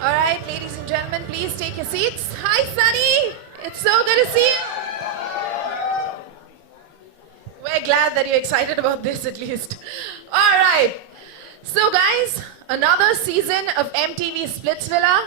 All right, ladies and gentlemen, please take your seats. Hi, Sunny. It's so good to see you. We're glad that you're excited about this, at least. All right. So, guys, another season of MTV Splitsvilla.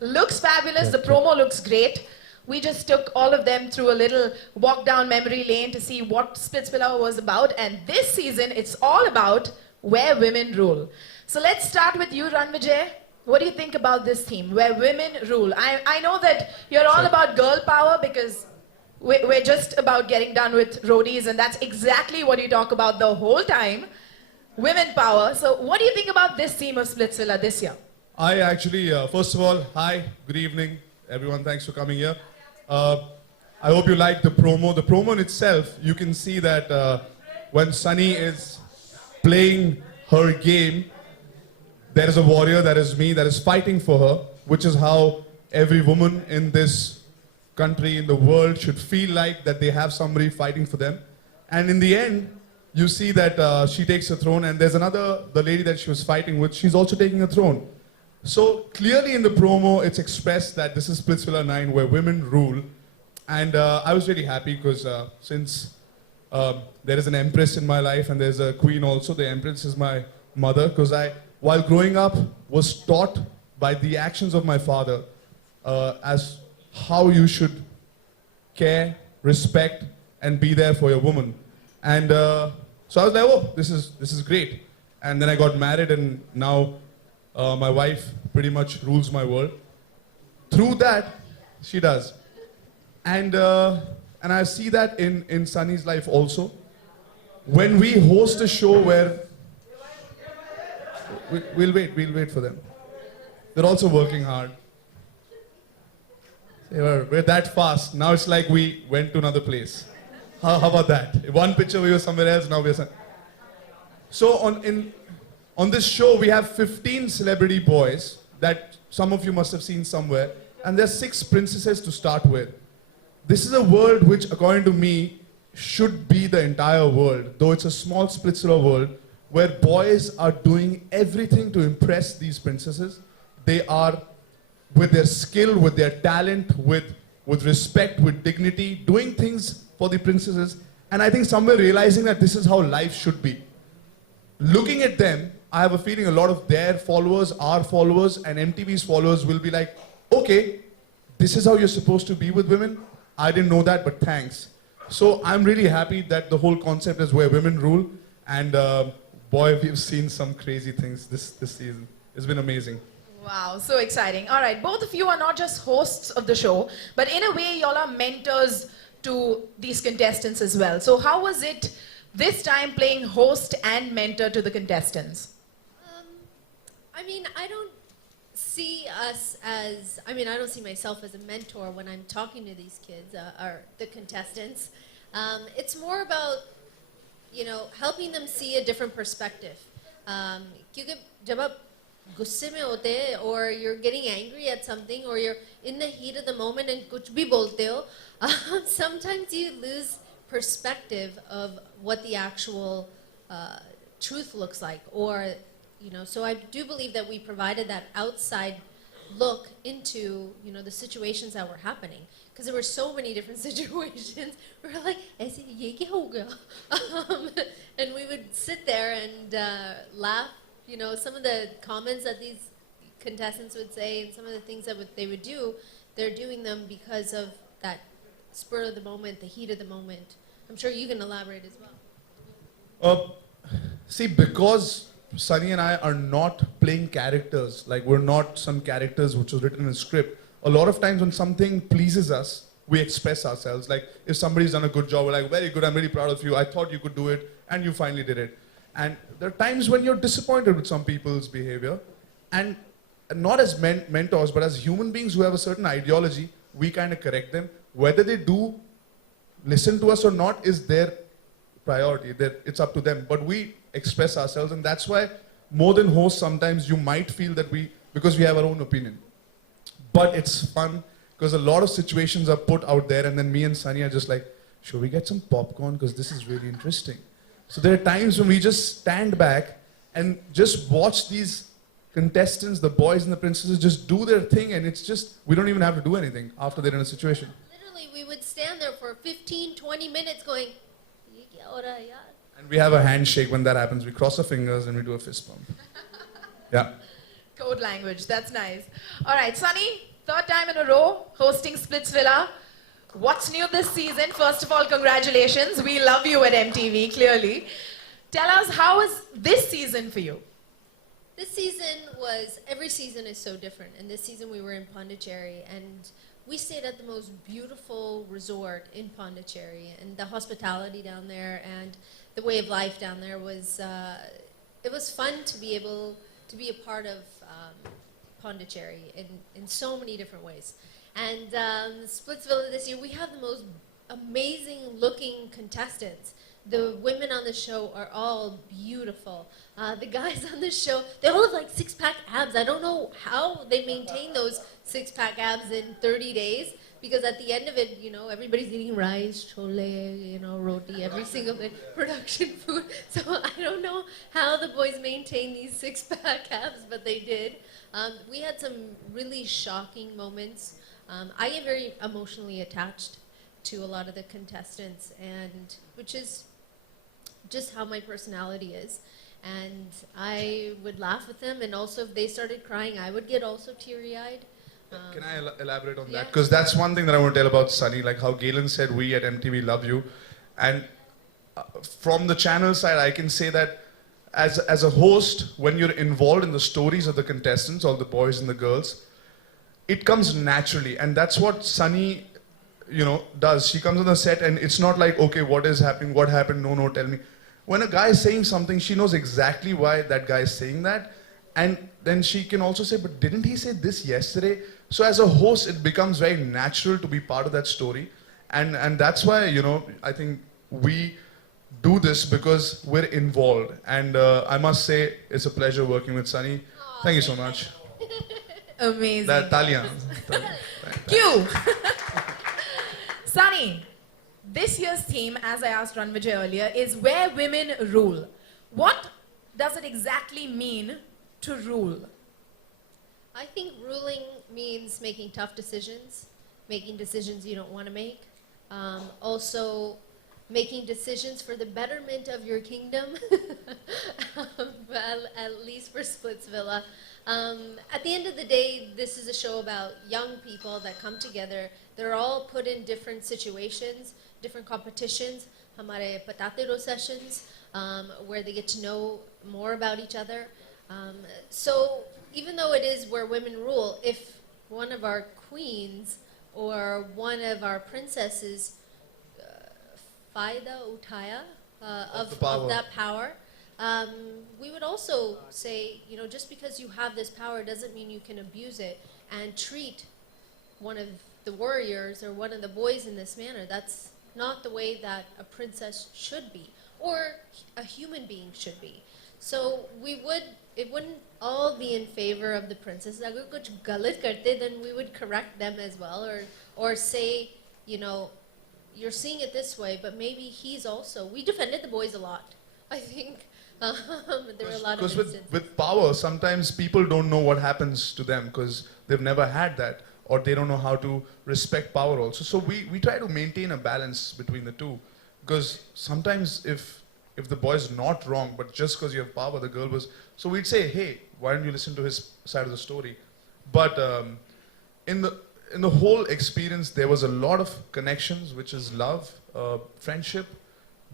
Looks fabulous. The promo looks great. We just took all of them through a little walk down memory lane to see what Splitsvilla was about. And this season, it's all about where women rule. So let's start with you, Ranvijay. What do you think about this theme, where women rule? I know that you're all about girl power because we're just about getting done with roadies, and that's exactly what you talk about the whole time, women power. So what do you think about this theme of Splitsvilla this year? I actually, first of all, hi, good evening, everyone. Thanks for coming here. I hope you like the promo. The promo in itself, you can see that when Sunny is playing her game, there is a warrior, that is me, that is fighting for her, which is how every woman in this country, in the world, should feel like that they have somebody fighting for them. And in the end, you see that she takes the throne, and there's another, the lady that she was fighting with, she's also taking a throne. So clearly in the promo, it's expressed that this is Splitsvilla 9, where women rule. And I was really happy because since there is an empress in my life and there's a queen also, the empress is my mother, because while growing up, was taught by the actions of my father as how you should care, respect, and be there for your woman. And so I was like, oh, this is great. And then I got married, and now my wife pretty much rules my world. Through that, she does. And I see that in Sunny's life also. When we host a show where we'll wait for them. They're also working hard. We're that fast. Now it's like we went to another place. How about that? One picture we were somewhere else, now we're... So on this show, we have 15 celebrity boys that some of you must have seen somewhere. And there's 6 princesses to start with. This is a world which, according to me, should be the entire world. Though it's a small Splitsvilla world, where boys are doing everything to impress these princesses. They are, with their skill, with their talent, with respect, with dignity, doing things for the princesses. And I think somewhere realizing that this is how life should be. Looking at them, I have a feeling a lot of their followers, our followers, and MTV's followers will be like, okay, this is how you're supposed to be with women. I didn't know that, but thanks. So I'm really happy that the whole concept is where women rule. And boy, we've seen some crazy things this season. It's been amazing. Wow, so exciting. All right, both of you are not just hosts of the show, but in a way, y'all are mentors to these contestants as well. So how was it this time playing host and mentor to the contestants? I mean, I don't see us as, I don't see myself as a mentor when I'm talking to these kids, or the contestants. It's more about, helping them see a different perspective. क्योंकि जब आप गुस्से में होते हैं, or you're getting angry at something, or you're in the heat of the moment and कुछ भी बोलते हो, sometimes you lose perspective of what the actual truth looks like, or so I do believe that we provided that outside look into the situations that were happening, because there were so many different situations. We were like, "ऐसे ये क्या हो गया?" And we would sit there and laugh. Some of the comments that these contestants would say, and some of the things that they would do, they're doing them because of that spur of the moment, the heat of the moment. I'm sure you can elaborate as well. See, because Sunny and I are not playing characters, like we're not some characters which was written in a script. A lot of times when something pleases us, we express ourselves. Like if somebody's done a good job, we're like, very good, I'm really proud of you. I thought you could do it, and you finally did it. And there are times when you're disappointed with some people's behavior, and not as mentors, but as human beings who have a certain ideology, we kind of correct them. Whether they do listen to us or not is their priority. It's up to them. But we express ourselves, and that's why more than hosts, sometimes you might feel that because we have our own opinion. But it's fun, because a lot of situations are put out there, and then me and Sunny are just like, should we get some popcorn? Because this is really interesting. So there are times when we just stand back and just watch these contestants, the boys and the princesses, just do their thing, and it's just, we don't even have to do anything after they're in a situation. Literally, we would stand there for 15, 20 minutes going, "Ye kya ho raha hai yaar?" And we have a handshake when that happens. We cross our fingers and we do a fist bump. Yeah. Code language, that's nice. All right, Sunny, third time in a row hosting Splitsvilla. What's new this season? First of all, congratulations. We love you at MTV, clearly. Tell us, how is this season for you? This season was, every season is so different. And this season we were in Pondicherry, and we stayed at the most beautiful resort in Pondicherry. And the hospitality down there and the way of life down there was, it was fun to be able to be a part of Pondicherry in so many different ways. And Splitsvilla this year, we have the most amazing looking contestants. The women on the show are all beautiful. The guys on the show, they all have like six-pack abs. I don't know how they maintain those six-pack abs in 30 days, because at the end of it, you know, everybody's eating rice, chole, you know, roti, every single day, production food. So I don't know how the boys maintain these six-pack abs, but they did. We had some really shocking moments. I get very emotionally attached to a lot of the contestants, and which is just how my personality is. And I would laugh with them, and also if they started crying, I would get also teary-eyed. Can I elaborate on Yeah. that? Because that's one thing that I want to tell about Sunny. Like how Galen said, we at MTV love you. And from the channel side, I can say that as a host, when you're involved in the stories of the contestants, all the boys and the girls, it comes naturally. And that's what Sunny, you know, does. She comes on the set, and it's not like, okay, what is happening? What happened? No, tell me. When a guy is saying something, she knows exactly why that guy is saying that. And then she can also say, but didn't he say this yesterday? So as a host, it becomes very natural to be part of that story. And that's why, you know, I think we do this because we're involved. And I must say, it's a pleasure working with Sunny. Thank you so much. Amazing. That Talian. Cue. Sunny, this year's theme, as I asked Ranvijay earlier, is where women rule. What does it exactly mean to rule? I think ruling means making tough decisions, making decisions you don't want to make. Also, making decisions for the betterment of your kingdom, at least for Splitsvilla. At the end of the day, this is a show about young people that come together. They're all put in different situations, different competitions, hamare patate ro sessions, where they get to know more about each other. So even though it is where women rule, if one of our queens or one of our princesses Faida Utaya of that power, we would also say, you know, just because you have this power doesn't mean you can abuse it and treat one of the warriors or one of the boys in this manner. That's not the way that a princess should be, or a human being should be. So it wouldn't all be in favor of the princess. Agar kuch galat karte, then we would correct them as well, or say, you know, you're seeing it this way, but maybe he's also. We defended the boys a lot. I think there were a lot of instances. Because with power, sometimes people don't know what happens to them because they've never had that, or they don't know how to respect power also. So we try to maintain a balance between the two, because sometimes if the boy's not wrong, but just because you have power, the girl was. So we'd say, hey, why don't you listen to his side of the story? But in the whole experience, there was a lot of connections, which is love, friendship,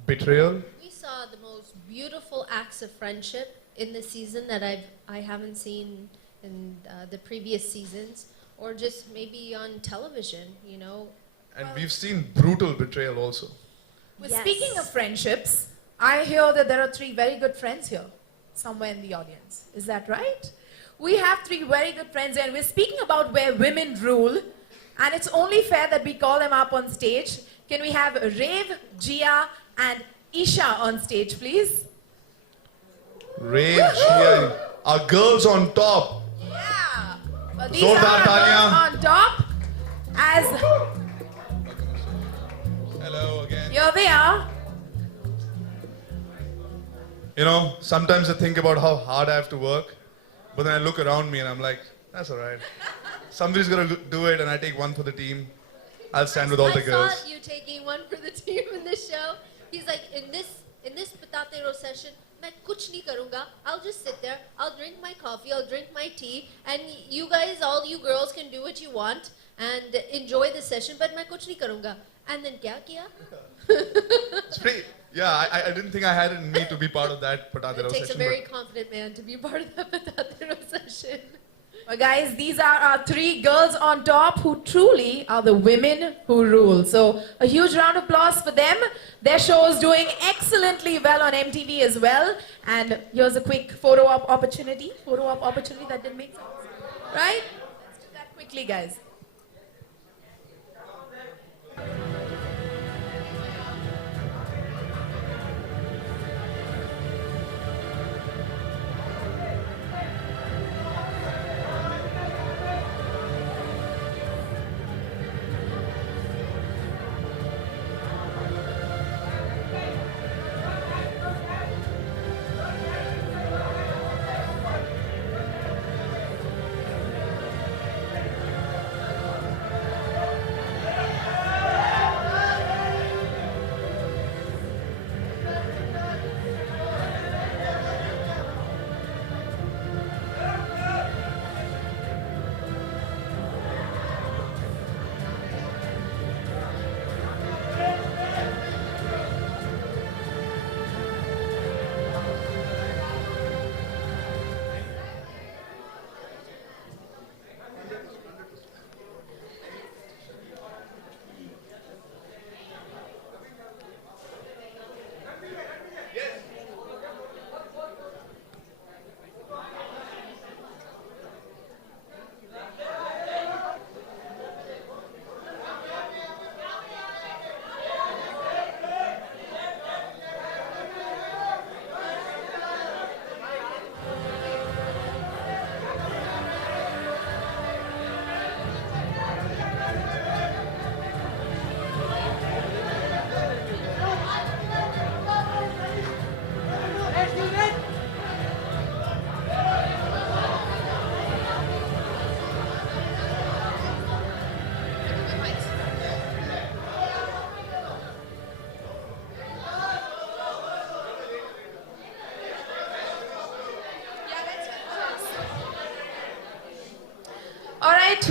betrayal. We saw the most beautiful acts of friendship in the season that I haven't seen in the previous seasons, or just maybe on television. You know, And we've seen brutal betrayal also. Well, Yes. speaking of friendships, I hear that there are 3 very good friends here, somewhere in the audience. Is that right? We have 3 very good friends here, and we're speaking about where women rule, and it's only fair that we call them up on stage. Can we have Rev, Jia, and Isha on stage, please? Rave, Gia, our girls on top. Yeah. Well, these Zordar are our Talia. girls on top. As Hello again. here they are. You know, sometimes I think about how hard I have to work, but then I look around me and I'm like, that's alright. Somebody's gonna do it and I take one for the team. I'll stand with all the I girls. saw you taking one for the team in this show. He's like, in this Patate Ro session, मैं कुछ नहीं करूँगा. I'll just sit there. I'll drink my coffee. I'll drink my tea. And you guys, all you girls, can do what you want and enjoy the session. But मैं कुछ नहीं करूँगा. And then क्या किया? It's pretty, yeah, I didn't think I had it in me to be part of that Patatero It takes a session. very confident man to be part of the Patate Ro session. Well, guys, these are our 3 girls on top who truly are the women who rule. So, a huge round of applause for them. Their show is doing excellently well on MTV as well. And here's a quick photo op opportunity. Photo op opportunity that didn't make sense. Right? Let's do that quickly, guys.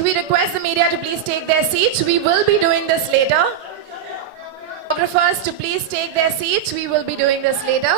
We request the media to please take their seats. We will be doing this later. Photographers to please take their seats. We will be doing this later.